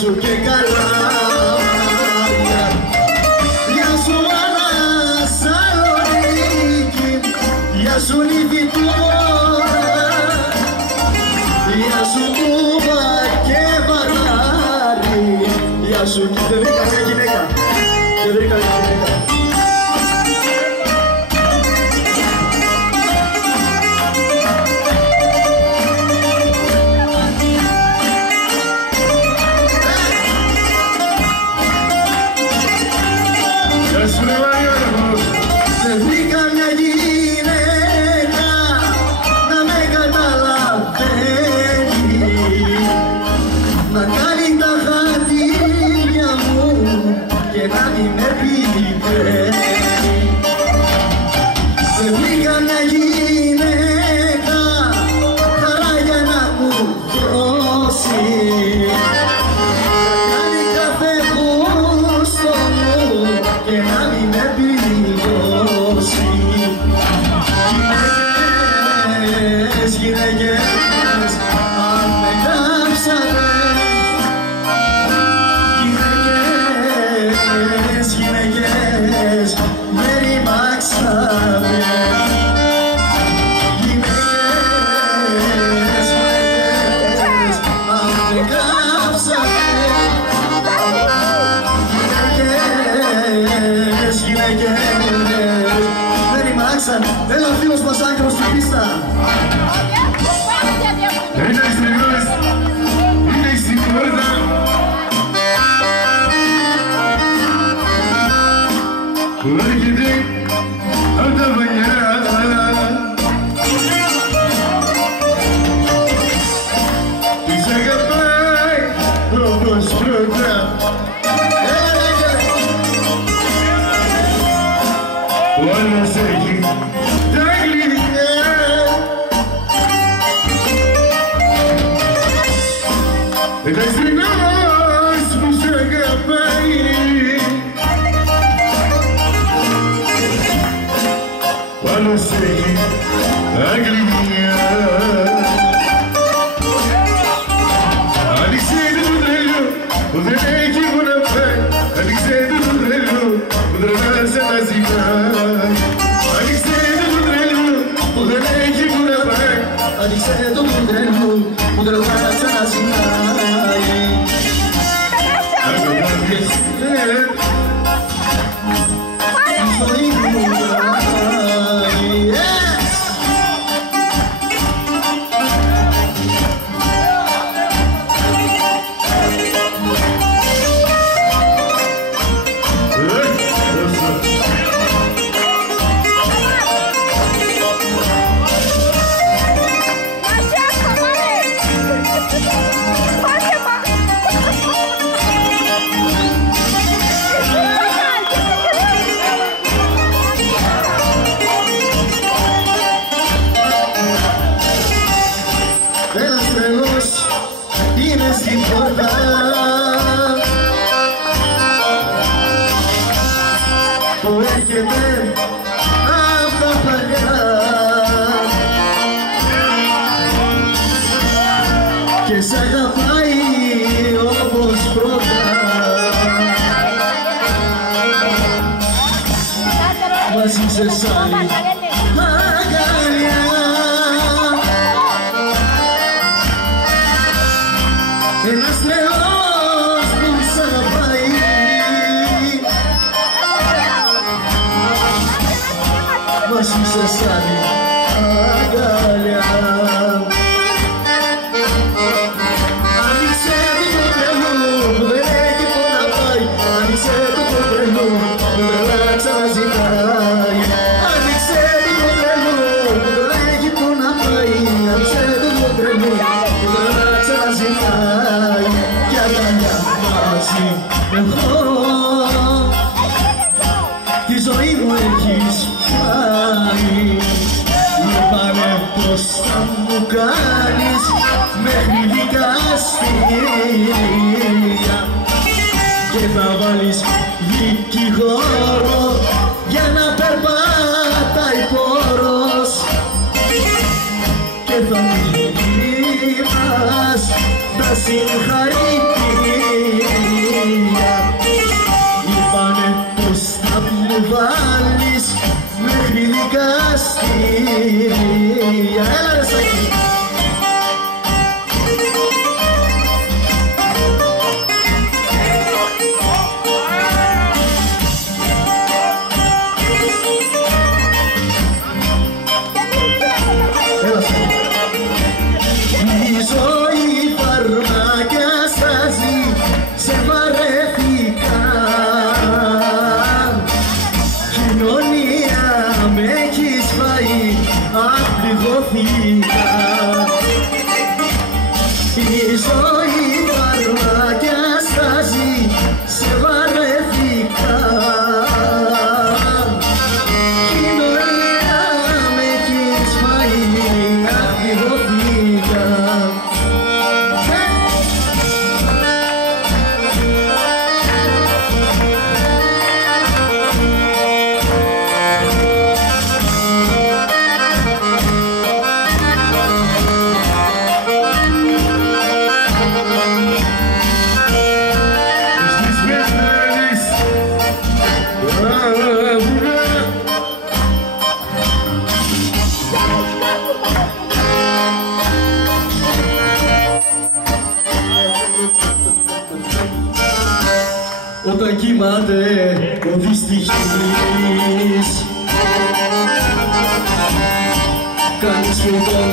Σου και καλά, γεια σου Ανασσαλονίκη, γεια σου νύχη του Βορρά, γεια σου Κούβα και Βαράρι, γεια σου. Δεν βρήκα μια γυναίκα, δεν βρήκα μια γυναίκα. Δεν βρήκα μια γυναίκα να με καταλαβαίνει, να κάνει τα χατήρια μου και να μην με πηγαίνει. Δεν βρήκα μια γυναίκα χαρά για να μου δώσει, να κάνει καφέ γούστο μου και να μην με πληγώσει. Γυναίκες, αν με κάψατε, γυναίκες, με ρημάξατε. Γυναίκες, αν με κάψατε, γυναίκες, με ρημάξατε. Έλα ο φίλος μας Άγγελος στην πίστα. Έρχεται εξτρεμιώνες, είναι στην πόρτα. Που έρχεται απ' τα βανιά. Της αγαπάει όπως πρώτα. Ο άλλος έχει τα γλυκά. Εξτρεμιώνες που σ' αγαπάει. Ο άλλος έχει τα γλυκά. Άνοιξε το τρέλο που δεν έχει που να πάει. Άνοιξε το τρέλο που δεν θα τα ζητάει. Άνοιξε το τρέλο που δεν έχει που να πάει. Άνοιξε το τρέλο που δεν θα τα ζητάει. Η ζωή μου πάει. Ένας τρελός είναι στην πόρτα, που έρχεται απ' τα παλιά και σ' αγαπάει όπως πρώτα. Μαζί σε σάλει αγκαλιά, ένας τρελός που σ' αγαπάει, μας είσαι σαν αγκαλιά. Άνοιξε το τρελό που δεν έχει που να πάει, άνοιξε το τρελό που τρελά ξαναζητάει. Άνοιξε το τρελό που δεν έχει που να πάει, άνοιξε το τρελό που τρελά ξαναζητάει. Κι αγκαλιά μαζί εγώ τη ζωή μου έχεις πάει. Είπανε πως θα μου κάνεις μέχρι δικαστήρια και θα βάλεις δικηγόρο για να περπατάει πόρος και θα μιλάς τα συγχαρητήρια. Είπανε πως θα μου βάλεις μέχρι δικαστήρια. Έλα ρε Σάκη. Έλα Σάκη. Η ζωή φαρμάκια στάζει, σε βαρέθηκα. Κοινωνία με έχεις φάει, απληγώθηκα. Η ζωή φαρμάκια στάζει, σε βαρέθηκα. Κοινωνία με έχεις φάει, απληγώθηκα. Όταν κοιμάται ο δυστυχής, κάνεις φωτόν